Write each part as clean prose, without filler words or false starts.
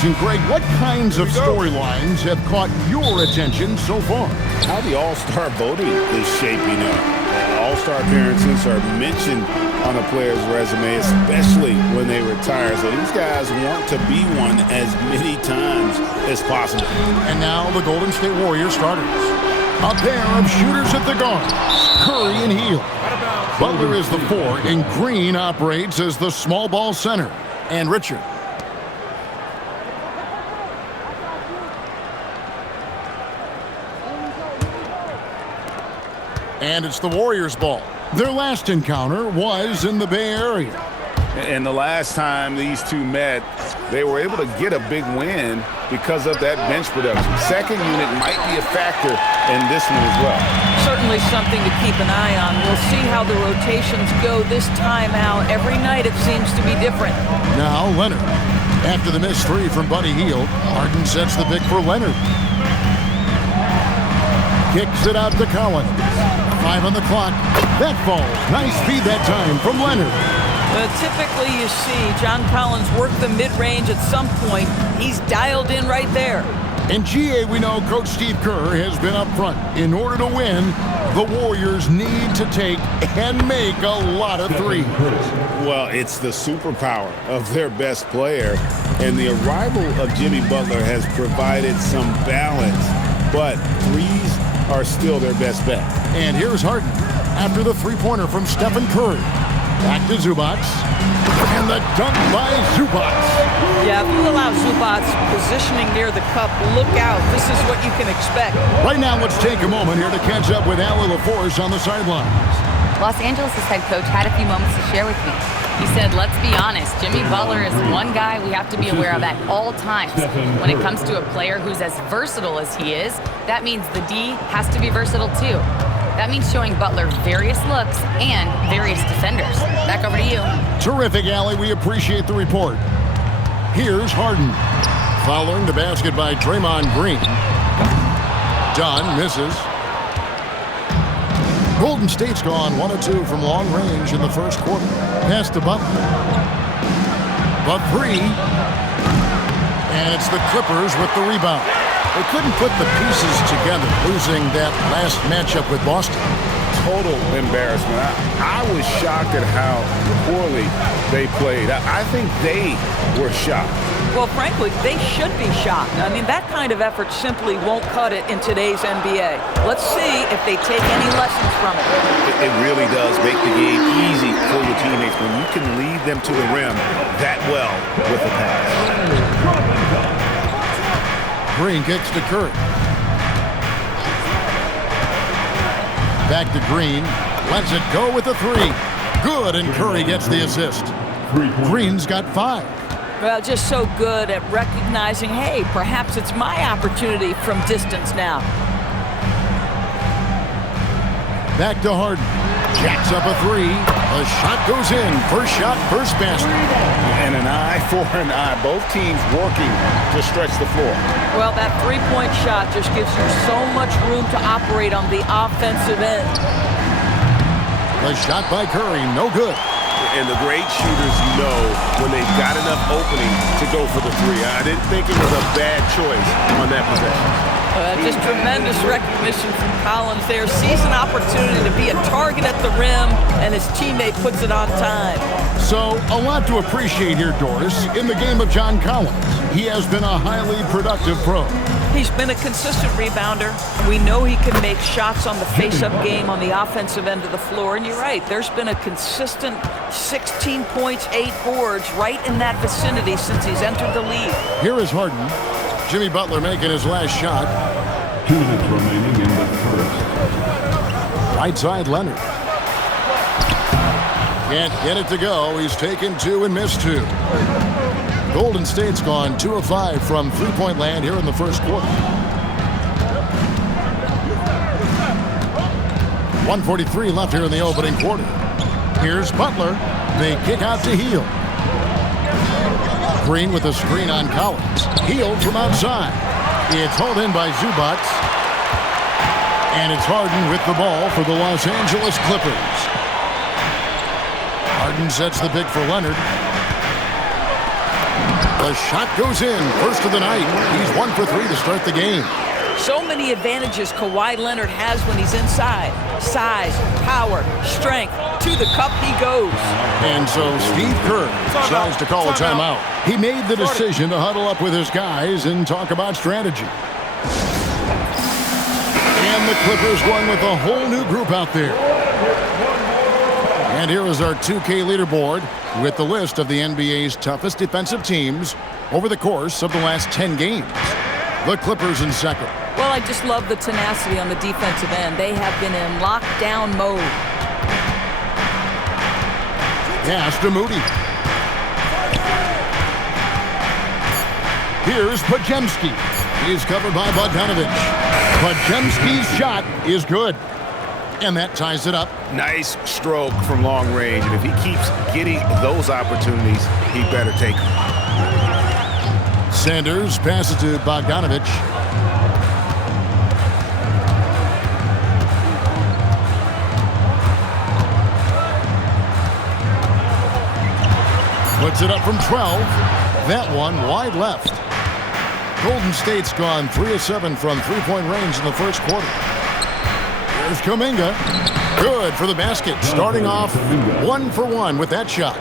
offseason, Greg, what kinds of storylines have caught your attention so far? How the All-Star voting is shaping up. All-Star appearances are mentioned on a player's resume, especially when they retire. So these guys want to be one as many times as possible. And now the Golden State Warriors starters. A pair of shooters at the guards, Curry and Hield. Butler is the 4, and Green operates as the small ball center. And Richard. And it's the Warriors' ball. Their last encounter was in the Bay Area. And the last time these two met, they were able to get a big win because of that bench production. Second unit might be a factor in this one as well. Certainly something to keep an eye on. We'll see how the rotations go this time out. Every night it seems to be different. Now Leonard. After the missed 3 from Buddy Hield, Harden sets the pick for Leonard. Kicks it out to Collins. 5 on the clock. That falls. Nice feed that time from Leonard. Typically you see John Collins work the mid-range at some point. He's dialed in right there. In GA, we know Coach Steve Kerr has been up front. In order to win, the Warriors need to take and make a lot of threes. Well, it's the superpower of their best player, and the arrival of Jimmy Butler has provided some balance, but threes are still their best bet. And here's Harden after the three-pointer from Stephen Curry. Back to Zubac. And the dunk by Zubac. Yeah, if you allow Zubac positioning near the cup, look out. This is what you can expect. Right now, let's take a moment here to catch up with Allie LaForce on the sidelines. Los Angeles' head coach had a few moments to share with me. He said, let's be honest, Jimmy Butler is one guy we have to be aware of at all times. When it comes to a player who's as versatile as he is, that means the D has to be versatile too. That means showing Butler various looks and various defenders. Back over to you. Terrific, Allie. We appreciate the report. Here's Harden. Following the basket by Draymond Green. Dunn misses. Golden State's gone 1 of 2 from long range in the first quarter. Pass to Butler. But 3. And it's the Clippers with the rebound. They couldn't put the pieces together, losing that last matchup with Boston. Total embarrassment. I was shocked at how poorly they played. I think they were shocked. Well, frankly, they should be shocked. I mean, that kind of effort simply won't cut it in today's NBA. Let's see if they take any lessons from it. It really does make the game easy for your teammates when you can lead them to the rim that well with the pass. Green kicks to Curry. Back to Green. Lets it go with the 3. Good, and Curry gets the assist. Green's got 5. Well, just so good at recognizing, hey, perhaps it's my opportunity from distance now. Back to Harden. Jacks up a 3. The shot goes in. First shot, first basket. And an eye for an eye. Both teams working to stretch the floor. Well, that three-point shot just gives you so much room to operate on the offensive end. The shot by Curry, no good. And the great shooters know when they've got enough opening to go for the 3. I didn't think it was a bad choice on that possession. Just tremendous recognition from Collins there. Sees an opportunity to be a target at the rim, and his teammate puts it on time. So, a lot to appreciate here, Doris, in the game of John Collins. He has been a highly productive pro. He's been a consistent rebounder. We know he can make shots on the face-up game on the offensive end of the floor. And you're right, there's been a consistent 16 points, 8 boards right in that vicinity since he's entered the league. Here is Harden. Jimmy Butler making his last shot. 2 minutes remaining in the first. Right side, Leonard. Can't get it to go. He's taken 2 and missed 2. Golden State's gone 2 of 5 from three-point land here in the first quarter. 1:43 left here in the opening quarter. Here's Butler. They kick out to Hield. Green with a screen on Collins. Hield from outside. It's hauled in by Zubac. And it's Harden with the ball for the Los Angeles Clippers. Harden sets the pick for Leonard. The shot goes in. First of the night. He's 1 for 3 to start the game. So many advantages Kawhi Leonard has when he's inside. Size, power, strength. To the cup he goes. And so Steve Kerr decides to call a timeout. He made the decision to huddle up with his guys and talk about strategy. And the Clippers going with a whole new group out there. And here is our 2K leaderboard with the list of the NBA's toughest defensive teams over the course of the last 10 games. The Clippers in second. Well, I just love the tenacity on the defensive end. They have been in lockdown mode. Pass to Moody. Here's Podziemski. He's covered by Bogdanovic. Podziemski's shot is good. And that ties it up. Nice stroke from long range. And if he keeps getting those opportunities, he better take them. Sanders passes to Bogdanovic. Puts it up from 12. That one wide left. Golden State's gone 3 of 7 from three-point range in the first quarter. There's Kuminga. Good for the basket. Starting off 1 for 1 with that shot.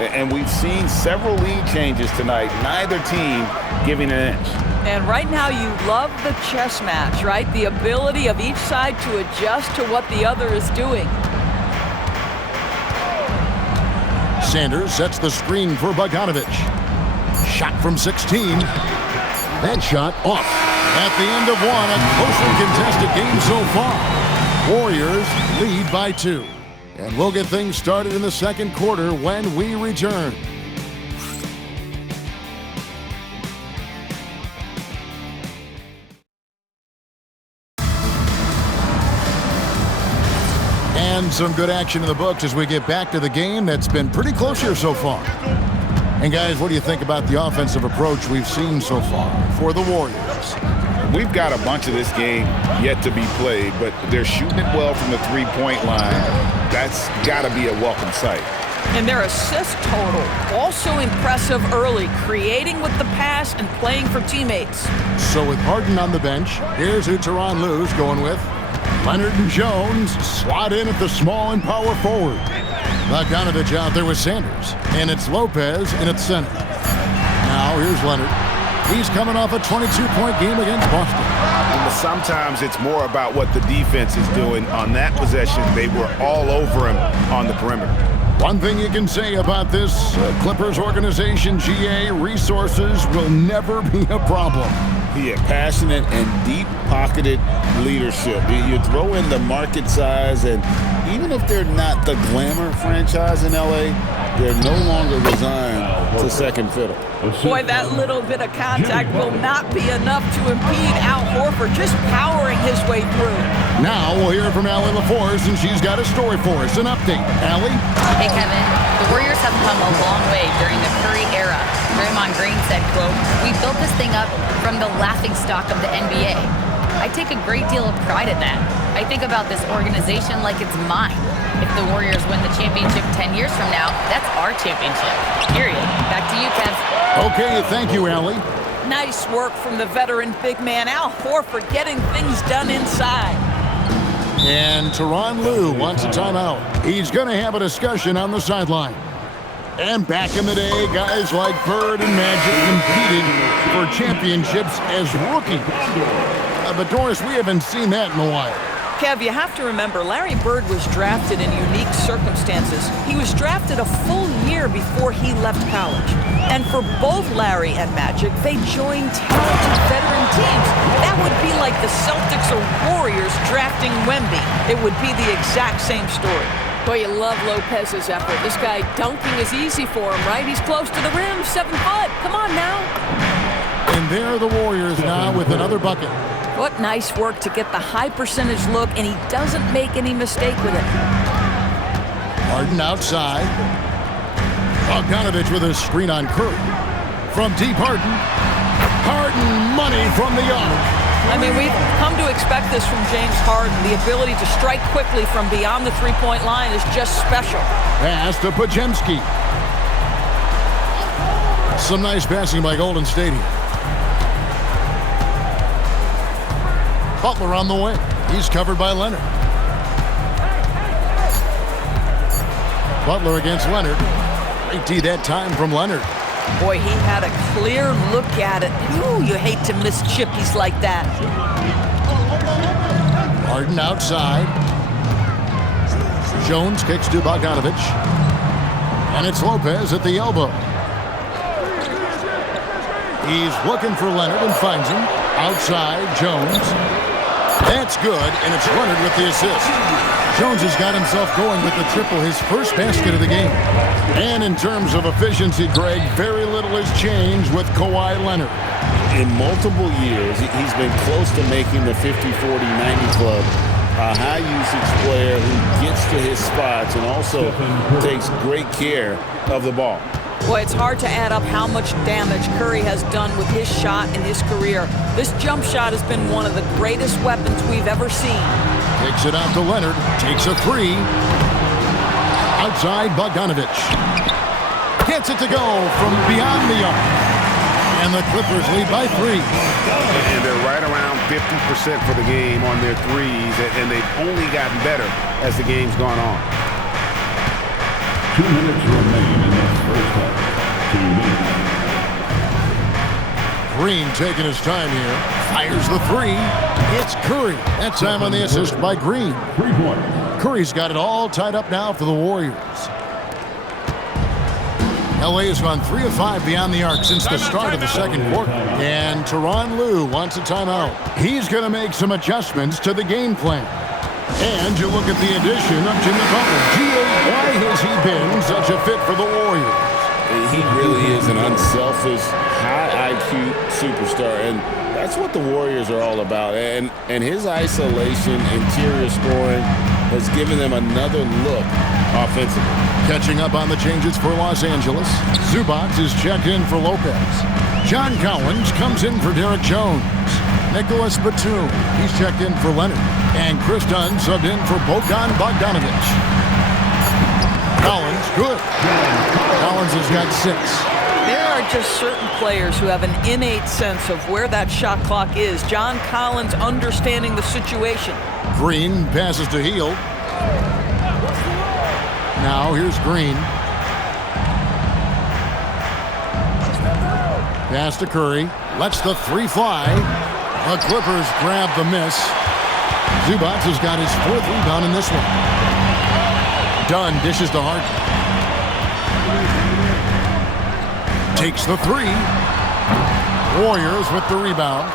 And we've seen several lead changes tonight. Neither team giving an inch. And right now you love the chess match, right? The ability of each side to adjust to what the other is doing. Sanders sets the screen for Bogdanovic. Shot from 16. That shot off. At the end of one, a closely contested game so far. Warriors lead by 2. And we'll get things started in the second quarter when we return. And some good action in the books as we get back to the game that's been pretty close here so far. And guys, what do you think about the offensive approach we've seen so far for the Warriors? We've got a bunch of this game yet to be played, but they're shooting it well from the three-point line. That's got to be a welcome sight. And their assist total, also impressive early, creating with the pass and playing for teammates. So with Harden on the bench, here's who Tyronn Lue's going with. Leonard and Jones slot in at the small and power forward. Bogdanovic out there with Sanders, and it's Lopez in at center. Now here's Leonard. He's coming off a 22-point game against Boston. But sometimes it's more about what the defense is doing. On that possession, they were all over him on the perimeter. One thing you can say about this Clippers organization, GA, resources will never be a problem. He had passionate and deep-pocketed leadership. You throw in the market size, and even if they're not the glamour franchise in L.A., they're no longer resigned to second fiddle. Boy, that little bit of contact will not be enough to impede Al Horford just powering his way through. Now we'll hear from Allie LaForce, and she's got a story for us. An update. Allie? Hey, Kevin. The Warriors have come a long way during the Curry era. Draymond Green said, quote, "We built this thing up from the laughingstock of the NBA. I take a great deal of pride in that. I think about this organization like it's mine. If the Warriors win the championship 10 years from now, that's our championship. Period." Back to you, Kev. Okay, thank you, Allie. Nice work from the veteran big man, Al Horford, getting things done inside. And Tyronn Lue wants a timeout. He's going to have a discussion on the sideline. And back in the day, guys like Bird and Magic competed for championships as rookies. But Doris, we haven't seen that in a while. Kev, you have to remember, Larry Bird was drafted in unique circumstances. He was drafted a full year before he left college. And for both Larry and Magic, they joined talented veteran teams. That would be like the Celtics or Warriors drafting Wemby. It would be the exact same story. Boy, you love Lopez's effort. This guy dunking is easy for him, right? He's close to the rim, 7 foot. Come on now. And there are the Warriors now with another bucket. What nice work to get the high percentage look, and he doesn't make any mistake with it. Harden outside. Bogdanovic with a screen on Curry. From deep, Harden. Harden money from the arc. I mean, we've come to expect this from James Harden. The ability to strike quickly from beyond the three-point line is just special. Pass to Podziemski. Some nice passing by Golden State here. Butler on the wing. He's covered by Leonard. Butler against Leonard. Great D that time from Leonard. Boy, he had a clear look at it. Ooh, you hate to miss chippies like that. Harden outside. Jones kicks to Bogdanovich. And it's Lopez at the elbow. He's looking for Leonard and finds him. Outside, Jones. That's good, and it's Leonard with the assist. Jones has got himself going with the triple, his first basket of the game. And in terms of efficiency, Greg, very little has changed with Kawhi Leonard. In multiple years, he's been close to making the 50-40-90 club. A high-usage player who gets to his spots and also takes great care of the ball. Boy, it's hard to add up how much damage Curry has done with his shot in his career. This jump shot has been one of the greatest weapons we've ever seen. Takes it out to Leonard. Takes a three. Outside, Bogdanovich. Gets it to go from beyond the arc. And the Clippers lead by 3. And they're right around 50% for the game on their threes, and they've only gotten better as the game's gone on. 2 minutes remain in the first half. 2 minutes. Green taking his time here. Fires the three. It's Curry. That time on the assist by Green. 3 points. Curry's got it all tied up now for the Warriors. LA has gone 3 of 5 beyond the arc since the start of the second quarter. And Tyronn Lue wants a timeout. He's going to make some adjustments to the game plan. And you look at the addition of Jimmy Butler. Why has he been such a fit for the Warriors? He really is an unselfish, high IQ superstar, and that's what the Warriors are all about. And his isolation, interior scoring has given them another look offensively. Catching up on the changes for Los Angeles. Zubac is checked in for Lopez. John Collins comes in for Derek Jones. Nicholas Batum, he's checked in for Leonard. And Chris Dunn subbed in for Bogdanovich. Collins, good. Collins has got 6. There are just certain players who have an innate sense of where that shot clock is. John Collins understanding the situation. Green passes to Hield. Now here's Green. Pass to Curry. Lets the 3 fly. The Clippers grab the miss. Zubac has got his 4th rebound in this one. Dunn dishes to Harden. Takes the 3. Warriors with the rebound.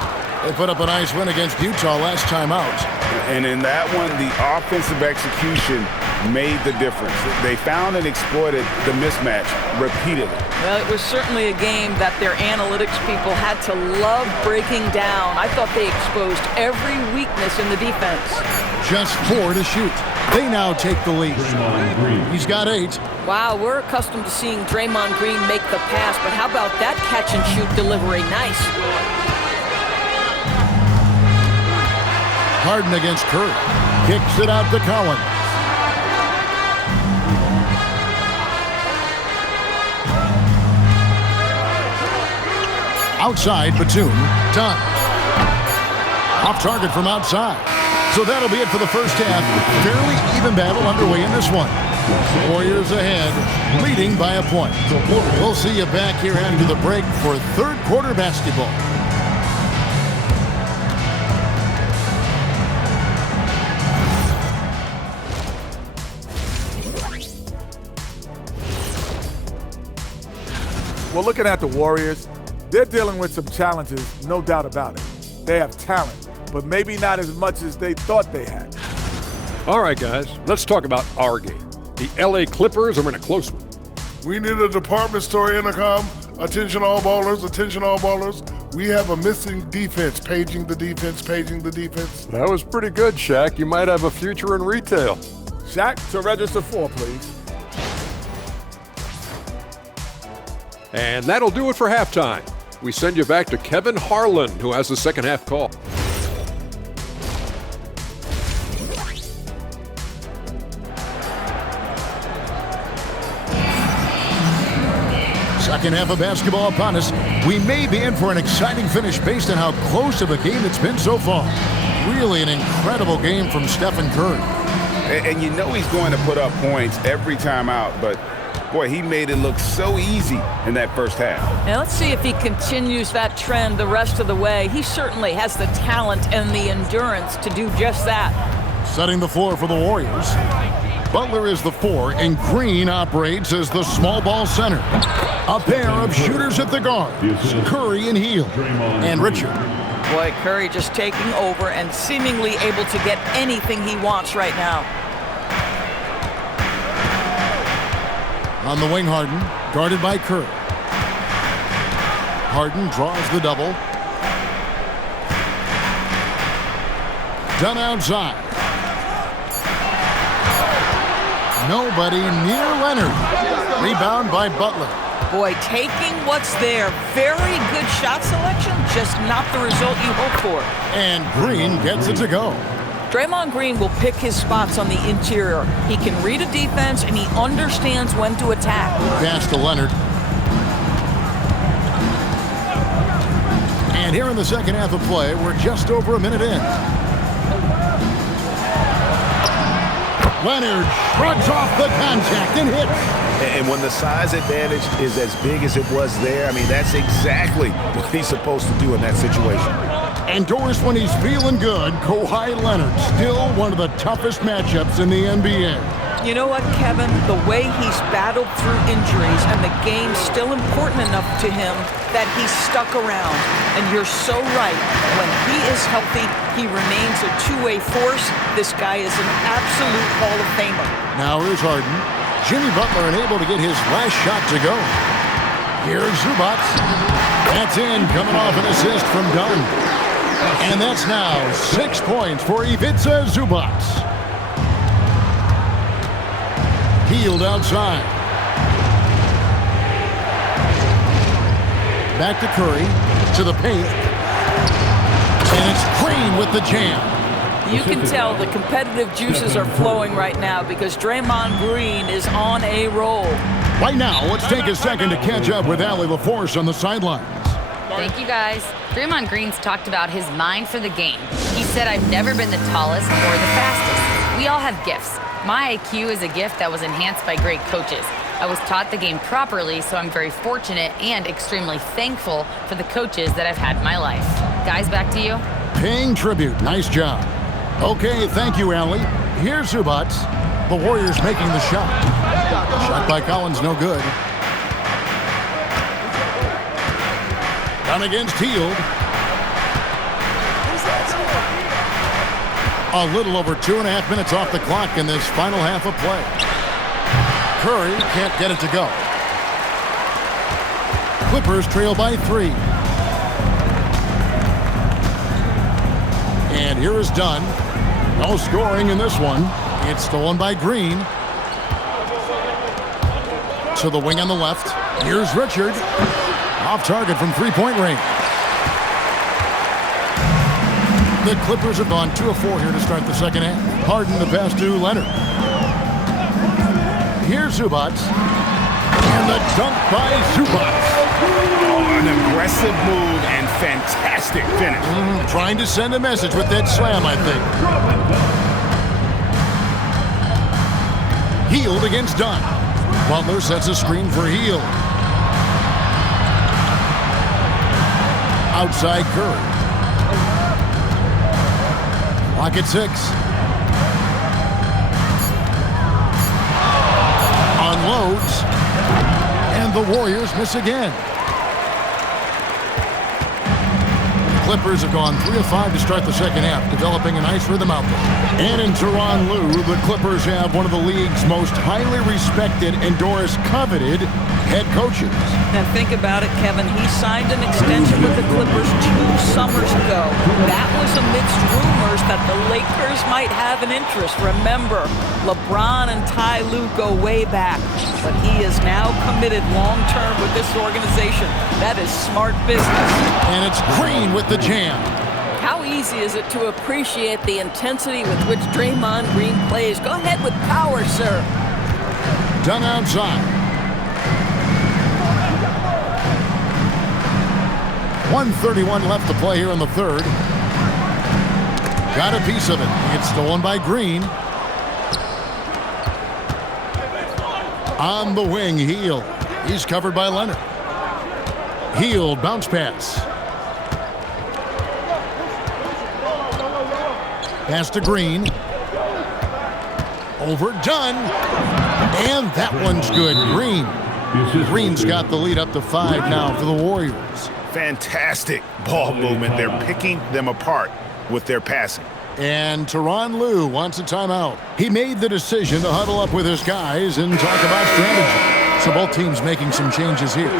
They put up a nice win against Utah last time out. And in that one, the offensive execution made the difference. They found and exploited the mismatch repeatedly. Well, it was certainly a game that their analytics people had to love breaking down. I thought they exposed every weakness in the defense. Just 4 to shoot. They now take the lead. He's got 8. Wow, we're accustomed to seeing Draymond Green make the pass, but how about that catch-and-shoot delivery? Nice. Harden against Curry. Kicks it out to Collins. Outside, Batum. Done. Off target from outside. So that'll be it for the first half. Fairly even battle underway in this one. Warriors ahead, leading by a point. We'll see you back here after the break for third quarter basketball. Well, looking at the Warriors, they're dealing with some challenges, no doubt about it. They have talent, but maybe not as much as they thought they had. All right, guys, let's talk about our game. The LA Clippers are in a close one. We need a department store intercom. Attention all ballers, attention all ballers. We have a missing defense. Paging the defense, paging the defense. That was pretty good, Shaq. You might have a future in retail. Shaq, to register 4, please. And that'll do it for halftime. We send you back to Kevin Harlan, who has the second half call. second half of basketball upon us. We may be in for an exciting finish based on how close of a game it's been so far. Really an incredible game from Stephen Curry. And you know he's going to put up points every time out, but boy, he made it look so easy in that first half. Now let's see if he continues that trend the rest of the way. He certainly has the talent and the endurance to do just that. Setting the floor for the Warriors. Butler is the 4, and Green operates as the small ball center. A pair of shooters at the guards, Curry and Hield, and Richard. Boy, Curry just taking over and seemingly able to get anything he wants right now. On the wing, Harden, guarded by Curry. Harden draws the double. Done outside. Nobody near Leonard. Rebound by Butler. Boy, taking what's there. Very good shot selection, just not the result you hope for. And Green gets it to go. Draymond Green will pick his spots on the interior. He can read a defense, and he understands when to attack. Pass to Leonard. And here in the second half of play, we're just over a minute in. Leonard shrugs off the contact and hits. And when the size advantage is as big as it was there, I mean, that's exactly what he's supposed to do in that situation. Endorsed when he's feeling good, Kawhi Leonard, still one of the toughest matchups in the NBA. You know what, Kevin? The way he's battled through injuries and the game's still important enough to him that he's stuck around. And you're so right. When he is healthy, he remains a two-way force. This guy is an absolute Hall of Famer. Now here's Harden. Jimmy Butler unable to get his last shot to go. Here's Zubac. That's in, coming off an assist from Dunn. And that's now 6 points for Ivica Zubac. Hield outside. Back to Curry, to the paint. And it's Green with the jam. You can tell the competitive juices are flowing right now because Draymond Green is on a roll. Right now, let's take a second to catch up with Allie LaForce on the sidelines. Thank you, guys. Draymond Green's talked about his mind for the game. He said, I've never been the tallest or the fastest. We all have gifts. My IQ is a gift that was enhanced by great coaches. I was taught the game properly, so I'm very fortunate and extremely thankful for the coaches that I've had in my life. Guys, back to you. Paying tribute. Nice job. Okay, thank you, Allie. Here's Zubac. The Warriors making the shot. Shot by Collins, no good. Down against Hield. A little over 2.5 minutes off the clock in this final half of play. Curry can't get it to go. Clippers trail by 3. And here is Dunn. No scoring in this one. It's stolen by Green. To the wing on the left. Here's Richard. Off target from three-point range. The Clippers have gone 2 of 4 here to start the second half. Harden the pass to Leonard. Here's Zubac. And the dunk by Zubac. Oh, an aggressive move and fantastic finish. Trying to send a message with that slam, I think. Hield against Dunn. Butler sets a screen for Hield. Outside Curry. Clock at 6. Unloads. And the Warriors miss again. The Clippers have gone 3 of 5 to start the second half, developing a nice rhythm out there. And in Tyronn Lue, the Clippers have one of the league's most highly respected, endorsed, coveted head coaches. Now think about it, Kevin. He signed an extension with the Clippers 2 summers ago. That was amidst rumors that the Lakers might have an interest. Remember, LeBron and Ty Lue go way back, but he is now committed long-term with this organization. That is smart business. And it's Green with the jam. How easy is it to appreciate the intensity with which Draymond Green plays? Go ahead with power, sir. Done outside. 1:31 left to play here in the third. Got a piece of it. It's stolen by Green. On the wing, Heel. He's covered by Leonard. Heel, bounce pass. Pass to Green. Overdone. And that one's good. Green's got the lead up to 5 now for the Warriors. Fantastic ball movement. They're picking them apart with their passing. And Tyronn Lue wants a timeout. He made the decision to huddle up with his guys and talk about strategy. So both teams making some changes here.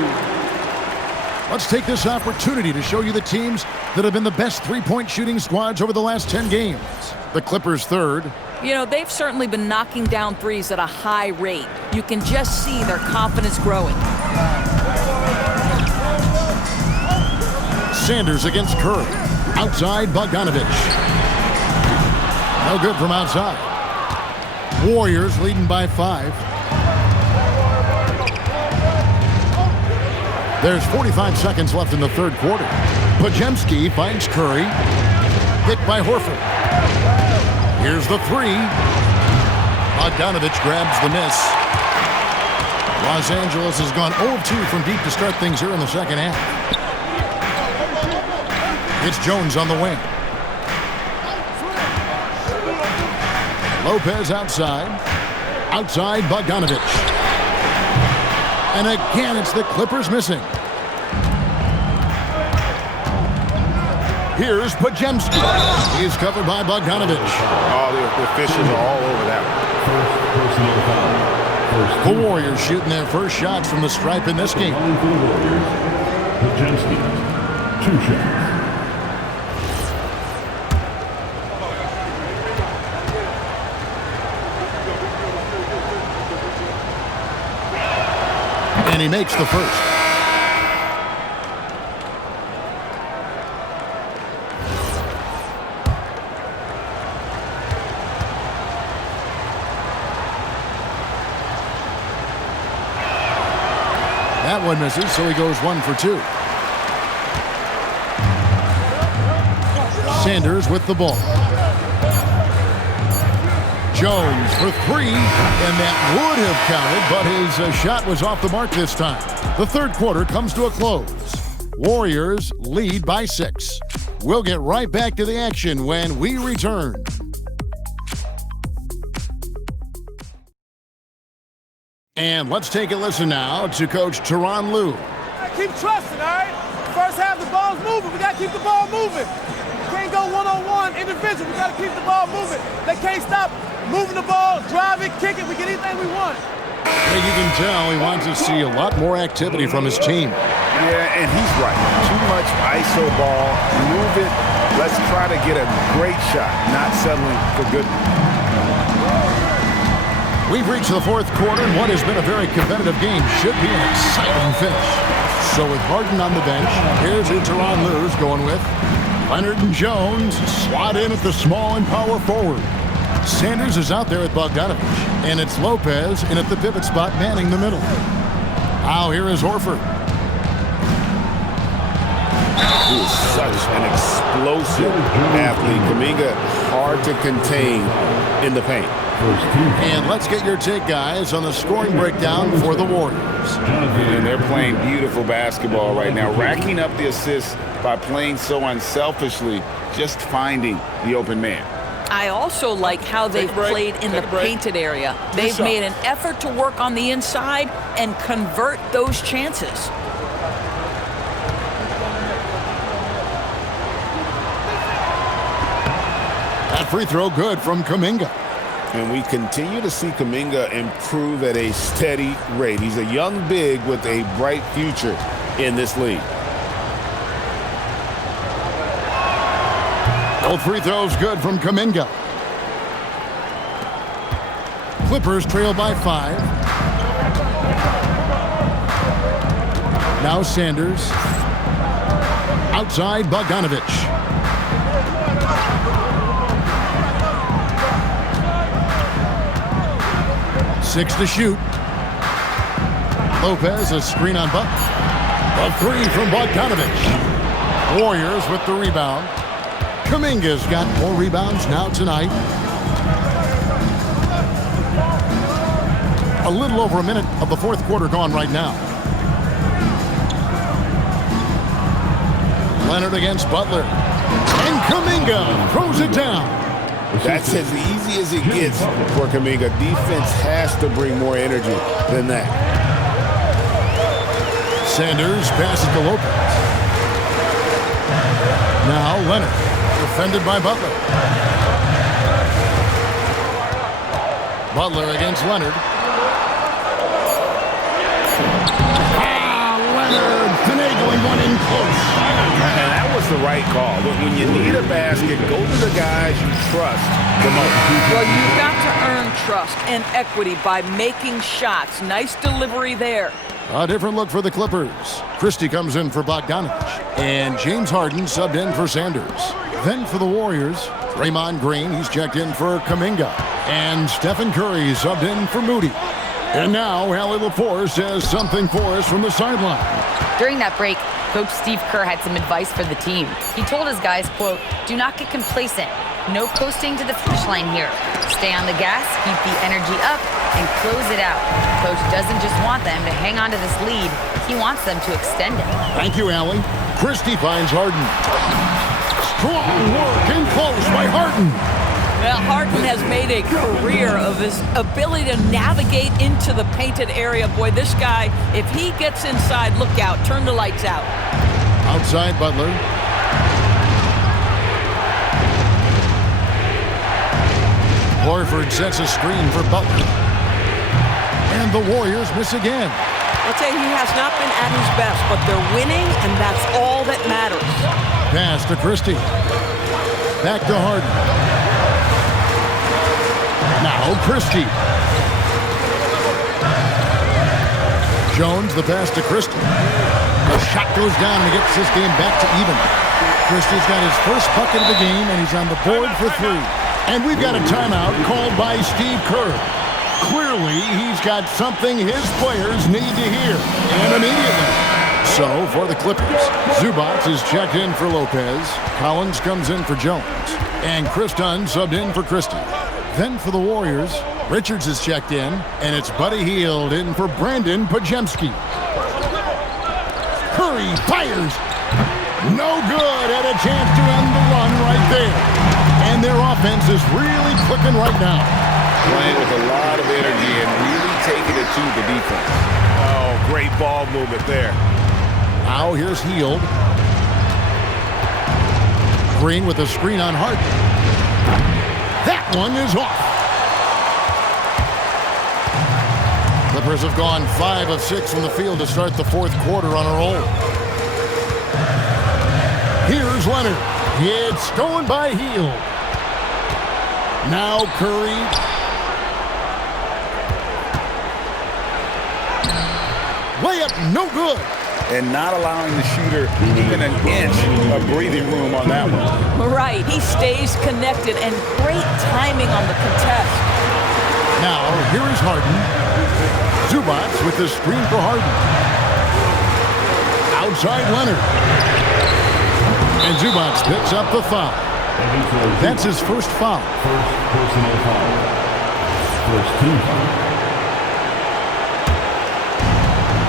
Let's take this opportunity to show you the teams that have been the best three-point shooting squads over the last 10 games. The Clippers third. You know, they've certainly been knocking down threes at a high rate. You can just see their confidence growing. Sanders against Curry. Outside, Bogdanovich. No good from outside. Warriors leading by 5. There's 45 seconds left in the third quarter. Podziemski finds Curry. Hit by Horford. Here's the 3. Bogdanovich grabs the miss. Los Angeles has gone 0-2 from deep to start things here in the second half. It's Jones on the wing. Lopez outside. Outside, Bogdanovich. And again, it's the Clippers missing. Here's Podziemski. He's covered by Bogdanovich. Oh, the officials are all over that one. The Warriors shooting their first shots from the stripe in this game. Podziemski, 2 shots. And he makes the first. That one misses, so he goes 1 for 2. Sanders with the ball. Jones for 3, and that would have counted, but his shot was off the mark this time. The third quarter comes to a close. Warriors lead by 6. We'll get right back to the action when we return. And let's take a listen now to Coach Tyronn Lue. Keep trusting, all right? First half, the ball's moving. We got to keep the ball moving. Can't go one-on-one, individual. We got to keep the ball moving. They can't stop moving the ball, drive it, kick it. We get anything we want. I think you can tell he wants to see a lot more activity from his team. Yeah, and he's right. Too much ISO ball. Move it. Let's try to get a great shot, not settling for good. We've reached the fourth quarter, and what has been a very competitive game should be an exciting finish. So with Harden on the bench, here's who Tyronn Lue's going with. Leonard and Jones slot in at the small and power forward. Sanders is out there with Bogdanovich, and it's Lopez in at the pivot spot manning the middle. Now here is Horford. He is such an explosive athlete. Kuminga hard to contain in the paint. And let's get your take, guys, on the scoring breakdown for the Warriors. And they're playing beautiful basketball right now, racking up the assists by playing so unselfishly, just finding the open man. I also like how they've played in the painted area. They've made an effort to work on the inside and convert those chances. That free throw good from Kuminga. And we continue to see Kuminga improve at a steady rate. He's a young big with a bright future in this league. Both free throws good from Kuminga. Clippers trail by 5. Now Sanders. Outside, Bogdanovich. Six to shoot. Lopez, a screen on Buck. A 3 from Bogdanovich. Warriors with the rebound. Kuminga's got more rebounds now tonight. A little over a minute of the fourth quarter gone right now. Leonard against Butler. And Kuminga throws it down. That's as easy as it gets for Kuminga. Defense has to bring more energy than that. Sanders passes to Lopez. Now Leonard, defended by Butler. Butler against Leonard. Leonard finagling one in close. And that was the right call. When you need a basket, go to the guys you trust the most. Well, you've got to earn trust and equity by making shots. Nice delivery there. A different look for the Clippers. Christie comes in for Bogdanovich. And James Harden subbed in for Sanders. Then for the Warriors, Draymond Green, he's checked in for Kuminga. And Stephen Curry subbed in for Moody. And now, Allie LaForce has something for us from the sideline. During that break, Coach Steve Kerr had some advice for the team. He told his guys, quote, "Do not get complacent. No coasting to the finish line here. Stay on the gas, keep the energy up, and close it out." Coach doesn't just want them to hang on to this lead. He wants them to extend it. Thank you, Allie. Christie finds Harden. Strong work in close by Harden. Well, Harden has made a career of his ability to navigate into the painted area. Boy, this guy, if he gets inside, look out, turn the lights out. Outside Butler. Horford sets a screen for Butler. And the Warriors miss again. I'll tell you, he has not been at his best, but they're winning, and that's all that matters. Pass to Christie. Back to Harden. Now Christie. Jones, the pass to Christie. The shot goes down and he gets this game back to even. Christie's got his first bucket of the game, and he's on the board for three. And we've got a timeout called by Steve Kerr. Clearly, he's got something his players need to hear, and immediately. So, for the Clippers, Zubac is checked in for Lopez. Collins comes in for Jones. And Chris Dunn subbed in for Christie. Then for the Warriors, Richards is checked in, and it's Buddy Hield in for Brandon Pajemski. Curry fires. No good, and a chance to end the run right there. And their offense is really clicking right now. Playing with a lot of energy and really taking it to the defense. Oh, great ball movement there. Now here's Hield. Green with a screen on Harden. That one is off. Clippers have gone 5 of 6 from the field to start the fourth quarter on a roll. Here's Leonard. It's stolen by Hield. Now Curry. Layup no good. And not allowing the shooter even an inch of breathing room on that one. Right, he stays connected, and great timing on the contest. Now, here is Harden. Zubac with the screen for Harden. Outside Leonard. And Zubac picks up the foul. That's his first foul. First personal foul. First team foul.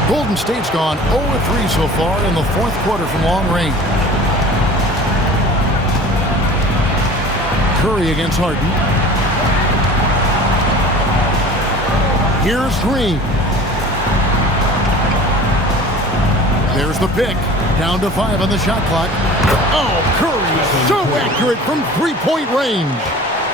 Golden State's gone 0-3 so far in the fourth quarter from long range. Curry against Harden. Here's Green. There's the pick. Down to 5 on the shot clock. Oh, Curry so accurate from three-point range.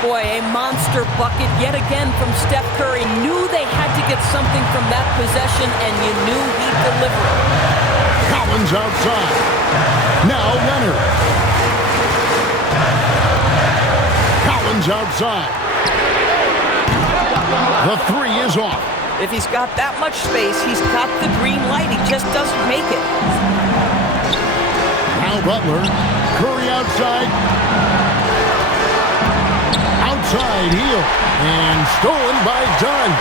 Boy, a monster bucket yet again from Steph Curry. Knew they had to get something from that possession, and you knew he'd deliver. Collins outside. Now Leonard. Collins outside. The three is off. If he's got that much space, he's got the green light. He just doesn't make it. Now Butler. Curry outside. Outside heel. And stolen by Dunn.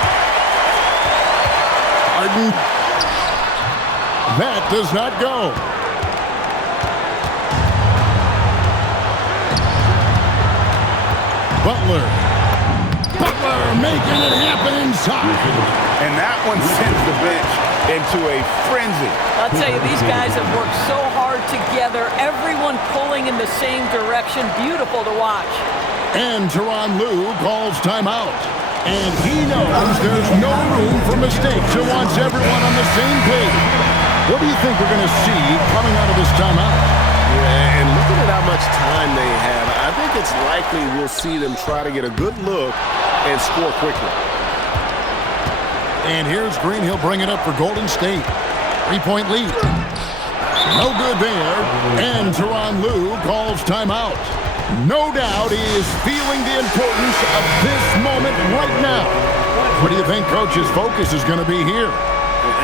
Harden. That does not go. Butler. Butler making it happen inside. And that one sends the bench into a frenzy. I'll tell you, these guys have worked so hard together. Everyone pulling in the same direction. Beautiful to watch. And Tyronn Lue calls timeout. And he knows there's no room for mistakes and wants everyone on the same page. What do you think we're going to see coming out of this timeout? Yeah, and looking at how much time they have, I think it's likely we'll see them try to get a good look and score quickly. And here's Green. He'll bring it up for Golden State. 3-point lead. No good there. And Tyronn Lue calls timeout. No doubt he is feeling the importance of this moment right now. What do you think Coach's focus is going to be here?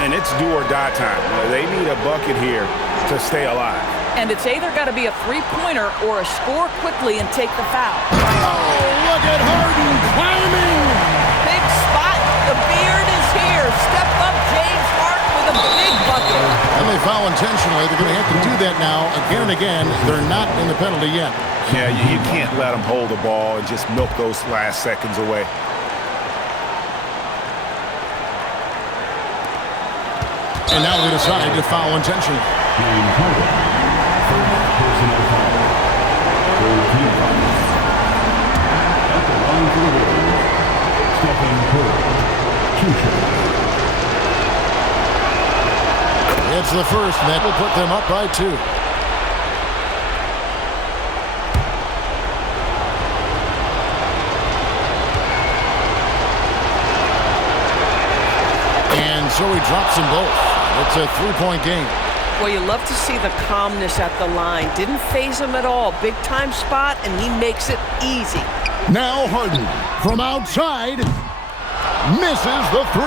And it's do or die time. They need a bucket here to stay alive. And it's either got to be a three-pointer or a score quickly and take the foul. Oh, look at Harden climbing. Big spot. The beard is here. Step up James Harden with a big bucket. And they foul intentionally. They're going to have to do that now again and again. They're not in the penalty yet. Yeah, you can't let them hold the ball and just milk those last seconds away. And now they decide to foul intentionally. It's the first, and that will put them up by 2. And so he drops them both. It's a 3-point game. Well, you love to see the calmness at the line. Didn't faze him at all. Big time spot, and he makes it easy. Now Harden from outside misses the 3.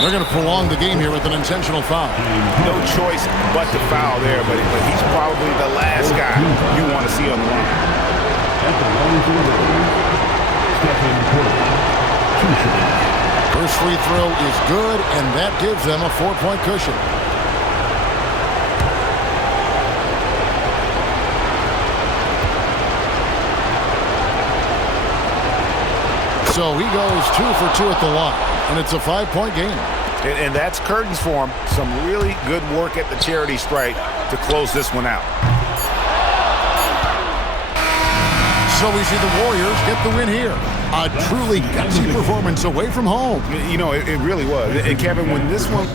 They're going to prolong the game here with an intentional foul. No choice but to foul there, but he's probably the last guy you want to see on the line. First free throw is good, and that gives them a 4-point cushion. So he goes 2 for 2 at the line, and it's a 5-point game. And that's curtains for him. Some really good work at the charity stripe to close this one out. So we see the Warriors get the win here. A truly gutsy performance away from home. You know, it really was. And Kevin, when this one